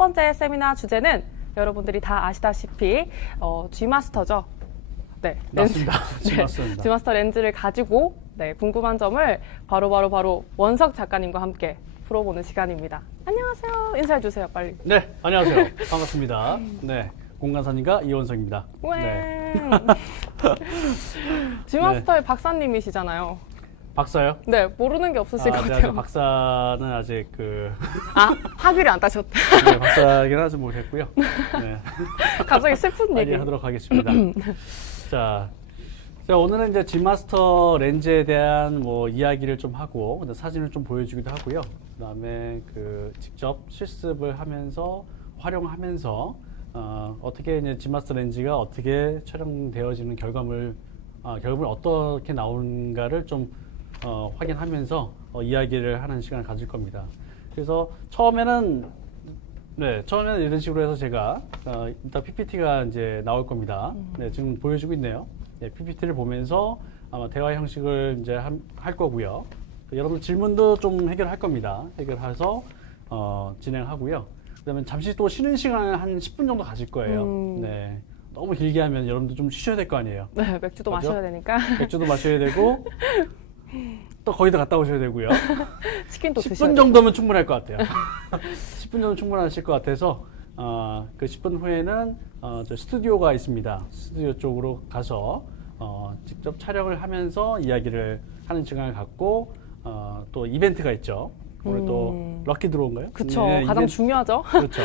번째 세미나 주제는 여러분들이 다 아시다시피 어, G마스터죠. 네, 맞습니다. 네, G마스터입니다. G마스터 렌즈를 가지고 네, 궁금한 점을 바로 바로 바로 원석 작가님과 함께 풀어보는 시간입니다. 안녕하세요. 인사해 주세요, 빨리. 네, 안녕하세요. 반갑습니다. 네, 공간사님과 이원성입니다. 네, 왜? G마스터의 박사님이시잖아요. 박사요? 네, 모르는 게 없으실 아, 것 네, 같아요. 아직 박사는 아직 그 아, 학위를 안 따셨다. 네, 박사긴 하지 못했고요. 네, 갑자기 슬픈 얘기. 하도록 하겠습니다. 자, 자, 오늘은 이제 G마스터 렌즈에 대한 뭐 이야기를 좀 하고 그다음에 사진을 좀 보여주기도 하고요. 그다음에 그 직접 실습을 하면서 활용하면서 어, 어떻게 이제 G마스터 렌즈가 어떻게 촬영되어지는 결과물 아, 결과물 어떻게 나오는가를 좀 어, 확인하면서 어, 이야기를 하는 시간을 가질 겁니다. 그래서 처음에는 네, 처음에는 이런 식으로 해서 제가 어, 이따 PPT가 이제 나올 겁니다. 네, 지금 보여주고 있네요. 네, PPT를 보면서 아마 대화 형식을 이제 함- 할 거고요. 그 여러분 질문도 좀 해결할 겁니다. 해결해서 어, 진행하고요. 그다음에 잠시 또 쉬는 시간을 한 10분 정도 가질 거예요. 음. 네, 너무 길게 하면 여러분도 좀 쉬셔야 될 거 아니에요. 네, 맥주도 맞죠? 마셔야 되니까 맥주도 마셔야 되고 또 거기도 갔다 오셔야 되고요. 치킨도 드셔야 10분 돼요. 정도면 충분할 것 같아요. 10분 정도 충분하실 것 같아서 어, 그 10분 후에는 어, 저 스튜디오가 있습니다. 스튜디오 쪽으로 가서 어, 직접 촬영을 하면서 이야기를 하는 시간을 갖고 어, 또 이벤트가 있죠. 오늘 또 음. 럭키 들어온가요? 그쵸. 네, 가장 이벤트- 중요하죠. 그렇죠.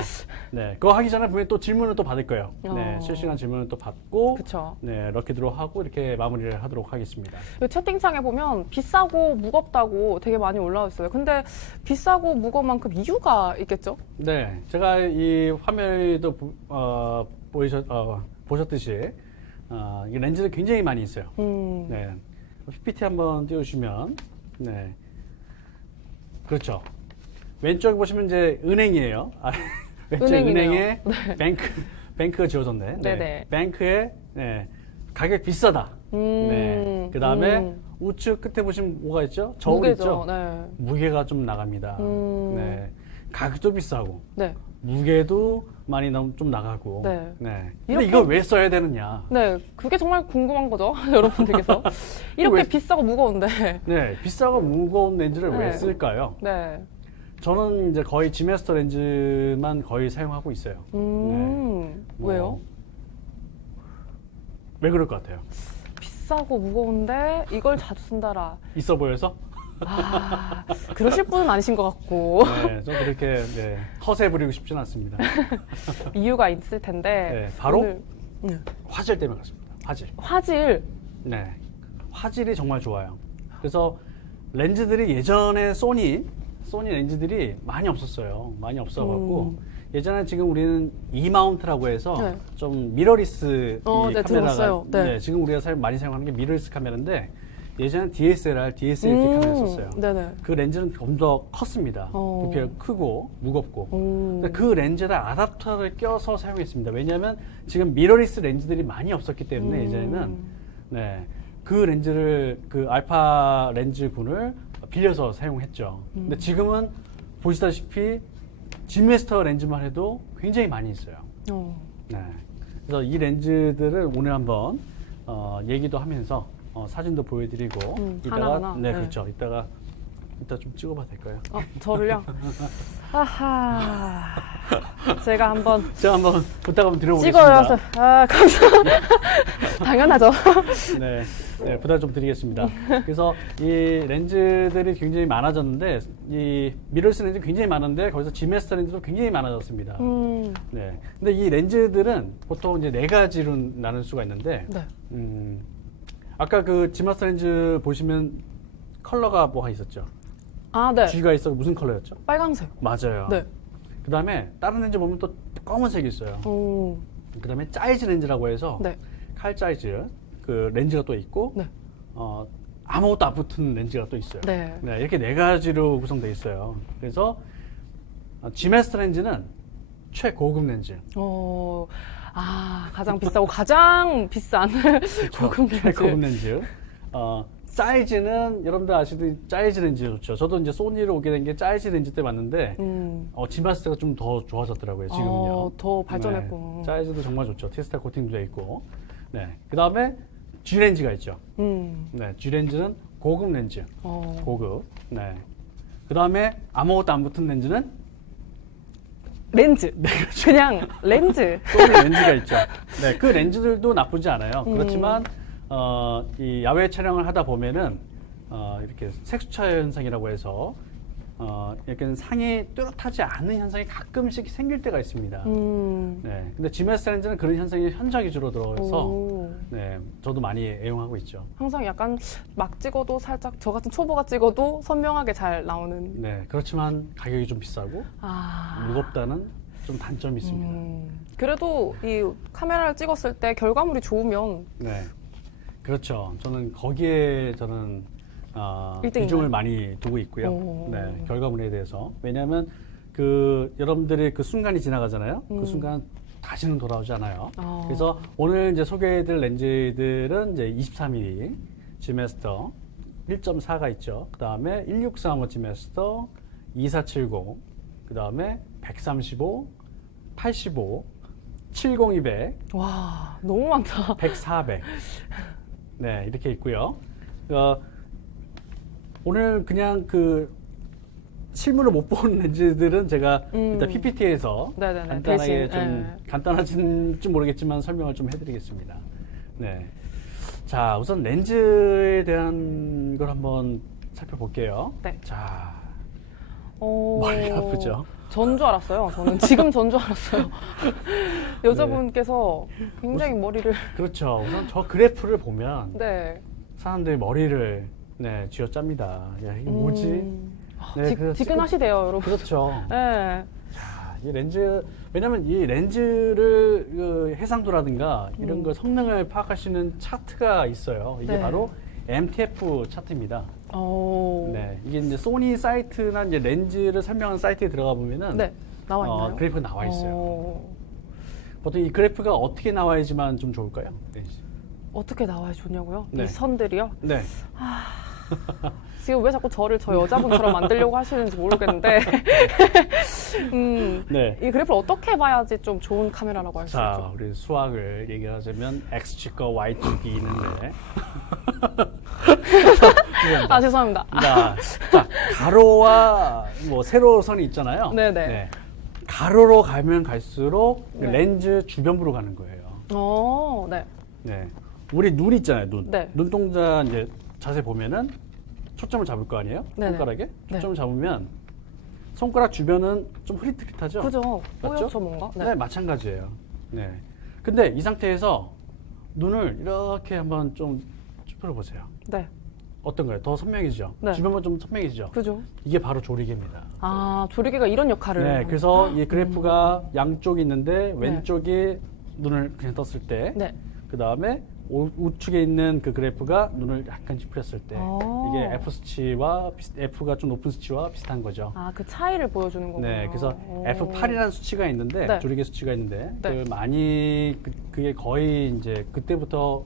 네, 그거 하기 전에 분명히 또 질문을 또 받을 거예요. 네, 어. 실시간 질문을 또 받고 그쵸. 네, 럭키 드로 하고 이렇게 마무리를 하도록 하겠습니다. 이 채팅창에 보면 비싸고 무겁다고 되게 많이 올라와 있어요. 근데 비싸고 무거운 만큼 이유가 있겠죠? 네, 제가 이 화면에도 보, 어, 보이셨, 어, 보셨듯이 어, 이 렌즈는 굉장히 많이 있어요. 음. 네, PPT 한번 띄워주시면, 네, 그렇죠. 왼쪽에 보시면 이제 은행이에요. 아, 왼쪽 은행이네요. 은행에 뱅크 뱅크가 지어졌네. 네네. 뱅크에 네, 가격 비싸다. 음. 네, 그 다음에 음. 우측 끝에 보시면 뭐가 있죠? 저울 무게죠. 있죠. 네. 무게가 좀 나갑니다. 음. 네, 가격도 비싸고. 네. 무게도 많이 넘- 좀 나가고. 네. 근데 이렇게- 이걸 왜 써야 되느냐? 네, 그게 정말 궁금한 거죠, 여러분들께서. 이렇게 왜- 비싸고 무거운데. 네, 비싸고 무거운 렌즈를 왜 네. 쓸까요? 네. 저는 이제 거의 G마스터 렌즈만 거의 사용하고 있어요. 음. 뭐, 왜요? 왜 그럴 것 같아요? 비싸고 무거운데 이걸 자주 쓴다라. 있어 보여서? 아, 그러실 분은 아니신 것 같고. 네, 좀 그렇게 네, 허세 부리고 싶지는 않습니다. 이유가 있을 텐데. 네, 바로? 오늘, 네. 화질 때문에 그렇습니다. 화질. 화질. 네, 화질이 정말 좋아요. 그래서 렌즈들이 예전에 소니 소니 렌즈들이 많이 없었어요. 많이 없어갖고 예전에 지금 우리는 E 마운트라고 해서 음. 네. 좀 미러리스 어, 이 네, 카메라가 들었어요. 네. 지금 우리가 사용, 많이 사용하는 게 미러리스 카메라인데 예전에 DSLR, DSLR 음, 카메라였었어요. 네네. 그 렌즈는 좀 더 컸습니다. 어. 부피가 크고 무겁고. 음. 근데 그 렌즈에다 아답터를 껴서 사용했습니다. 왜냐하면 지금 미러리스 렌즈들이 많이 없었기 때문에 음. 예전에는 네, 그 렌즈를 그 알파 렌즈군을 빌려서 사용했죠. 음. 근데 지금은 보시다시피 G마스터 렌즈만 해도 굉장히 많이 있어요. 어. 네. 그래서 이 렌즈들을 오늘 한번 어, 얘기도 하면서 어, 사진도 보여드리고 음, 이따가 하나 하나? 네, 네. 그렇죠. 이따가 이따 좀 찍어봐도 될까요? 아, 저를요? 아하. 제가 한번 제가 한번 부탁 한번 드려보겠습니다. 아, 감사합니다. 당연하죠. 네, 네, 부탁 좀 드리겠습니다. 그래서 이 렌즈들이 굉장히 많아졌는데 이 미러스 렌즈 굉장히 많은데 거기서 G마스터 렌즈도 굉장히 많아졌습니다. 음. 네. 근데 이 렌즈들은 보통 이제 네 가지로 나눌 수가 있는데 네. 음, 아까 그 G마스터 렌즈 보시면 컬러가 뭐가 있었죠? 아, 네. G가 있어 무슨 컬러였죠? 빨강색. 맞아요. 네. 그 다음에 다른 렌즈 보면 또 검은색이 있어요. 오. 그 다음에 짜이즈 렌즈라고 해서 네. 칼 사이즈 그 렌즈가 또 있고 네. 어, 아무것도 안 붙은 렌즈가 또 있어요. 네. 이렇게 네 가지로 구성되어 있어요. 그래서 어, G마스터 렌즈는 최고급 렌즈. 어. 아, 가장 비싸고 가장 비싼 고급 렌즈. 렌즈. 어, 사이즈는 여러분들 아시듯이 사이즈 렌즈 좋죠. 저도 이제 소니로 오게 된게 사이즈 렌즈 때 봤는데 음. 어, 지마스터가 좀 더 좋아졌더라고요. 지금요. 어, 더 발전했고. 네, 사이즈도 정말 좋죠. 테스타 코팅도 돼 있고. 네. 그 다음에 G 렌즈가 있죠. 음. 네. G 렌즈는 고급 렌즈. 어. 고급. 네. 그 다음에 아무것도 안 붙은 렌즈는 렌즈. 그냥 렌즈. 소니 렌즈가 있죠. 네, 그 렌즈들도 나쁘지 않아요. 음. 그렇지만 어, 이 야외 촬영을 하다 보면은 어, 이렇게 색수차 현상이라고 해서 어, 약간 상이 뚜렷하지 않은 현상이 가끔씩 생길 때가 있습니다. 음. 네, 근데 GMS 렌즈는 그런 현상이 현저하게 줄어들어서 오. 네, 저도 많이 애용하고 있죠. 항상 약간 막 찍어도 살짝 저 같은 초보가 찍어도 선명하게 잘 나오는. 네, 그렇지만 가격이 좀 비싸고 아. 무겁다는 좀 단점이 있습니다. 음. 그래도 이 카메라를 찍었을 때 결과물이 좋으면 네, 그렇죠. 저는 거기에 저는 어, 일등인가요? 비중을 많이 두고 있고요. 오. 네, 결과물에 대해서 왜냐하면 그 여러분들의 그 순간이 지나가잖아요. 음. 그 순간 다시는 돌아오지 않아요. 어. 그래서 오늘 이제 소개해드릴 렌즈들은 이제 23mm G마스터 1.4가 있죠. 그 다음에 1635 G마스터 2470, 그 다음에 135, 85, 70200, 와 너무 많다. 100, 400. 네, 이렇게 있고요. 어, 오늘 그냥 그 실물을 못본 렌즈들은 제가 음. 일단 PPT에서 네네네, 간단하게 대신, 좀 네. 간단하진지 모르겠지만 설명을 좀 해드리겠습니다. 네. 자, 우선 렌즈에 대한 걸 한번 살펴볼게요. 네. 자, 어... 머리가 아프죠? 전 줄 알았어요. 저는 지금 전 줄 알았어요. 여자분께서 굉장히 머리를 그렇죠. 우선 저 그래프를 보면 네. 사람들이 머리를 네, 쥐어짭니다. 야, 이게 뭐지? 음. 네, 지, 그래서 지근하시대요, 여러분. 그렇죠. 네. 자, 이 렌즈 왜냐면 이 렌즈를 그 해상도라든가 이런 음. 걸 성능을 파악하시는 차트가 있어요. 이게 네. 바로 MTF 차트입니다. 오. 네, 이게 이제 소니 사이트나 이제 렌즈를 설명하는 사이트에 들어가 보면은 네. 나와 있나요? 어, 그래프가 나와 있어요. 어, 보통 이 그래프가 어떻게 나와야지만 좀 좋을까요? 네. 어떻게 나와야 좋냐고요? 네. 이 선들이요? 네. 지금 왜 자꾸 저를 저 여자분처럼 만들려고 하시는지 모르겠는데. 음, 네. 이 그래프를 어떻게 봐야지 좀 좋은 카메라라고 할 수 자, 있죠? 우리 수학을 얘기하자면 X축과 Y축이 있는데 아, 죄송합니다. 자, 자, 가로와 뭐 세로 선이 있잖아요. 네네. 가로로 가면 갈수록 네. 렌즈 주변부로 가는 거예요. 어, 네. 네. 우리 눈 있잖아요, 눈. 네. 눈동자 이제 자세 보면은 초점을 잡을 거 아니에요? 네네. 손가락에? 네. 초점을 잡으면 손가락 주변은 좀 흐릿흐릿하죠? 그죠? 맞죠? 뽀얗죠, 뭔가? 네. 마찬가지예요. 네. 근데 이 상태에서 눈을 이렇게 한번 좀 쭈그려 보세요. 네. 어떤가요? 더 선명해지죠? 네. 주변만 좀 선명해지죠? 그죠? 이게 바로 조리개입니다. 아, 조리개가 이런 역할을. 네, 그래서 이 그래프가 음. 양쪽이 있는데 왼쪽이 눈을 그냥 떴을 때, 네. 그 다음에 우측에 있는 그 그래프가 눈을 약간 찌푸렸을 때, 아. 이게 F 수치와 비슷- F가 좀 높은 수치와 비슷한 거죠. 아, 그 차이를 보여주는 거구나. 네, 그래서 오. F8이라는 수치가 있는데 네. 조리개 수치가 있는데 네. 그 많이 그, 그게 거의 이제 그때부터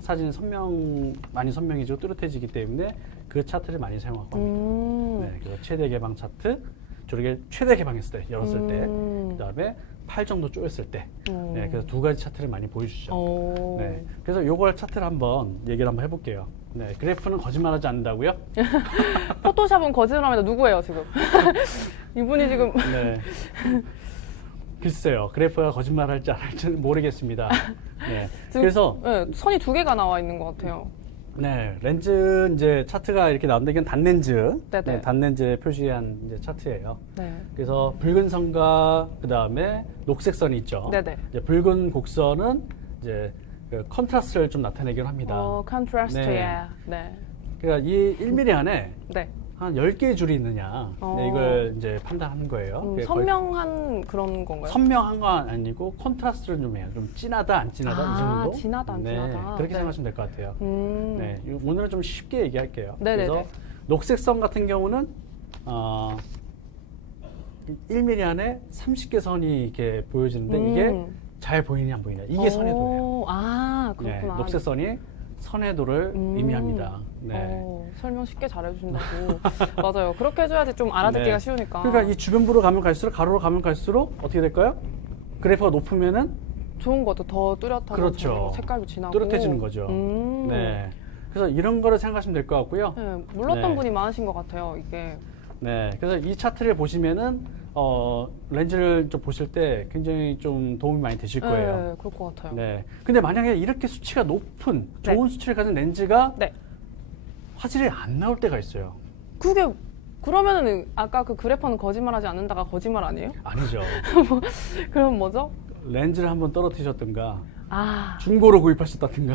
사진이 선명 많이 선명해지고 뚜렷해지기 때문에 그 차트를 많이 사용하고 합니다. 음. 네, 그래서 최대 개방 차트, 조리개 최대 개방했을 때, 열었을 음. 때, 그다음에 8 정도 쪼였을 때, 음. 네, 그래서 두 가지 차트를 많이 보여주죠. 오. 네, 그래서 요걸 차트를 한번 얘기를 한번 해볼게요. 네, 그래프는 거짓말하지 않는다고요? 포토샵은 거짓말합니다. 누구예요, 지금? 이분이 지금. 네. 글쎄요, 그래프가 거짓말할지 안 할지는 모르겠습니다. 네, 지금, 그래서 네, 선이 두 개가 나와 있는 것 같아요. 네, 렌즈 이제 차트가 이렇게 나오는데 이건 단렌즈, 네네. 네, 단렌즈에 표시한 이제 차트예요. 네. 그래서 붉은 선과 그 다음에 녹색 선이 있죠. 네네. 이제 붉은 곡선은 이제 그 컨트라스트를 좀 나타내긴 합니다. 어, 컨트라스트, 네. 예. 네. 그러니까 이 1mm 안에 네. 한 10개의 줄이 있느냐 어. 네, 이걸 이제 판단하는 거예요. 음, 그게 거의 선명한 그런 건가요? 선명한 건 아니고 컨트라스트를 좀 해요. 좀 진하다 안 진하다 아, 이 정도. 진하다, 안 네, 진하다. 그렇게 네. 생각하시면 될 것 같아요. 음. 네, 이- 오늘은 좀 쉽게 얘기할게요. 네네네. 그래서 녹색선 같은 경우는 어, 1mm 안에 30개 선이 이렇게 보여지는데 이게 음. 잘 보이냐 안 보이냐 이게 선의 도예요. 오, 아, 네, 그렇구나. 녹색선이 선회도를 음. 의미합니다. 네. 어, 설명 쉽게 잘해주신다고. 맞아요. 그렇게 해줘야지 좀 알아듣기가 네. 쉬우니까. 그러니까 이 주변부로 가면 갈수록 가로로 가면 갈수록 어떻게 될까요? 그래프가 높으면은 좋은 것도 더 뚜렷하고 그렇죠. 좀 색깔도 진하고 또렷해지는 거죠. 음. 네. 그래서 이런 거를 생각하시면 될 것 같고요. 네, 몰랐던 네. 분이 많으신 것 같아요. 이게 네. 그래서 이 차트를 보시면은 어, 렌즈를 좀 보실 때 굉장히 좀 도움이 많이 되실 거예요. 네, 그럴 것 같아요. 네. 근데 만약에 이렇게 수치가 높은 네. 좋은 수치를 가진 렌즈가 네. 화질이 안 나올 때가 있어요. 그게 그러면은 아까 그 그래퍼는 거짓말하지 않는다가 거짓말 아니에요? 아니죠. 그럼 뭐죠? 렌즈를 한번 떨어뜨리셨든가 아, 중고로 구입하셨다든가.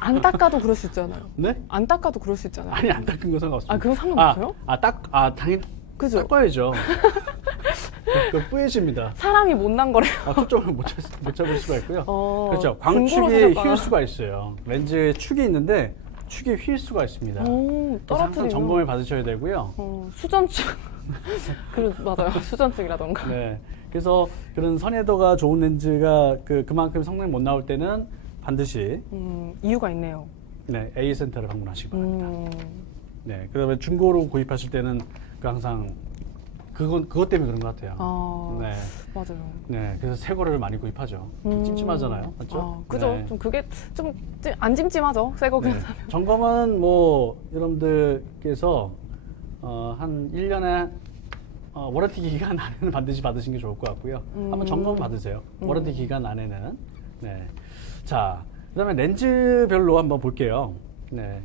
안 닦아도 그럴 수 있잖아요. 네? 안 닦아도 그럴 수 있잖아요. 아니 안 닦은 거 상관없습니다. 아, 그건 상관없어요? 아, 아, 딱, 아, 당연히 그죠? 닦아야죠. 그 뿌얘집니다. 사람이 못난 거래요. 아, 초점을 못, 잡, 못 잡을 수가 있고요. 어, 그렇죠. 광축이. 휠 수가 있어요. 렌즈에 축이 있는데 축이 휠 수가 있습니다. 오, 그래서 항상 떨어뜨리면 점검을 받으셔야 되고요. 어, 수전증. 그 맞아요. 수전증이라던가. 네. 그래서 그런 선해도가 좋은 렌즈가 그 그만큼 성능 이 못 나올 때는 반드시 음, 이유가 있네요. 네, A 센터를 방문하시기 바랍니다. 음, 네. 그다음에 중고로 구입하실 때는 그 항상 그건 그것 때문에 그런 것 같아요. 아, 네. 맞아요. 네. 그래서 새 거를 많이 구입하죠. 음. 찜찜하잖아요. 맞죠? 아, 그죠. 네. 좀 그게 좀 안 찜찜하죠. 새거 네. 그냥 사면. 점검은 뭐 여러분들께서 어, 한 1년에 어, 워런티 기간 안에는 반드시 받으시는 게 좋을 것 같고요. 음. 한번 점검 받으세요. 음. 워런티 기간 안에는. 네. 자, 그 다음에 렌즈별로 한번 볼게요. 네.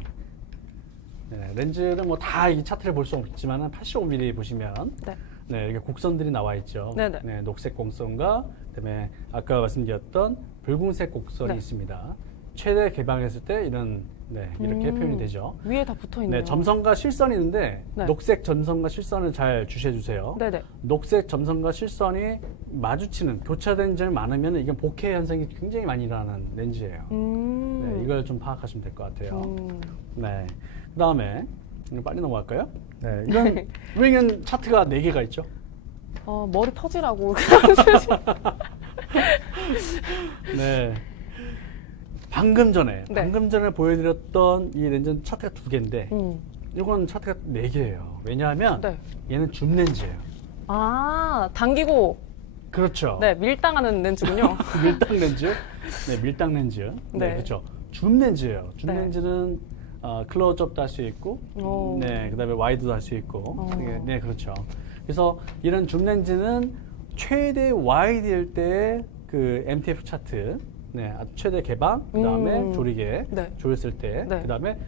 네, 렌즈는 뭐 다 이 차트를 볼 수 없지만은 85mm 보시면 네. 네, 이렇게 곡선들이 나와 있죠. 네네. 네, 녹색 곡선과 그다음에 아까 말씀드렸던 붉은색 곡선이 네. 있습니다. 최대 개방했을 때 이런 네, 이렇게 음, 표현이 되죠. 위에 다 붙어 있네요. 네, 점선과 실선이 있는데 네. 녹색 점선과 실선을 잘 주시해 주세요. 네네. 녹색 점선과 실선이 마주치는 교차된 점이 많으면 이게 복해 현상이 굉장히 많이 일어나는 렌즈예요. 음. 네, 이걸 좀 파악하시면 될 것 같아요. 음. 네. 그다음에 이거 빨리 넘어갈까요? 네. 이건 우리는 차트가 4개가 있죠. 어, 머리 터지라고. 네. 방금 전에 네. 방금 전에 보여드렸던 이 렌즈는 차트가 두 개인데 음. 이건 차트가 네 개예요. 왜냐하면 네. 얘는 줌 렌즈예요. 아, 당기고 그렇죠. 네, 밀당하는 렌즈군요. 밀당 렌즈. 네, 밀당 렌즈. 네, 네. 그렇죠. 줌 렌즈예요. 줌 네. 렌즈는 어, 클로즈업도 할 수 있고, 오. 네, 그다음에 와이드도 할 수 있고, 어. 네, 네, 그렇죠. 그래서 이런 줌 렌즈는 최대 와이드일 때 그 MTF 차트, 네, 아, 최대 개방, 그 다음에 음. 조리개 네. 조였을 때, 네. 그 다음에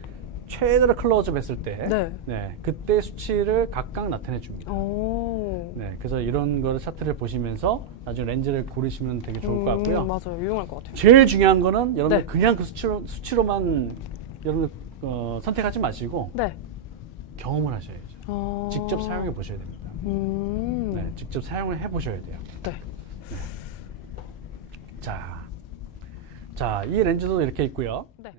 최대로 클로즈업 했을 때, 네. 그때 수치를 각각 나타내 줍니다. 오. 네, 그래서 이런 거를 차트를 보시면서 나중에 렌즈를 고르시면 되게 좋을 것 같고요. 음, 맞아요. 유용할 것 같아요. 제일 중요한 거는 여러분 네. 그냥 그 수치로 수치로만 여러분 어, 선택하지 마시고 네. 경험을 하셔야죠. 어. 직접 사용해 보셔야 됩니다. 음. 네, 직접 사용을 해 보셔야 돼요. 네. 자, 자, 이 렌즈도 이렇게 있고요. 네.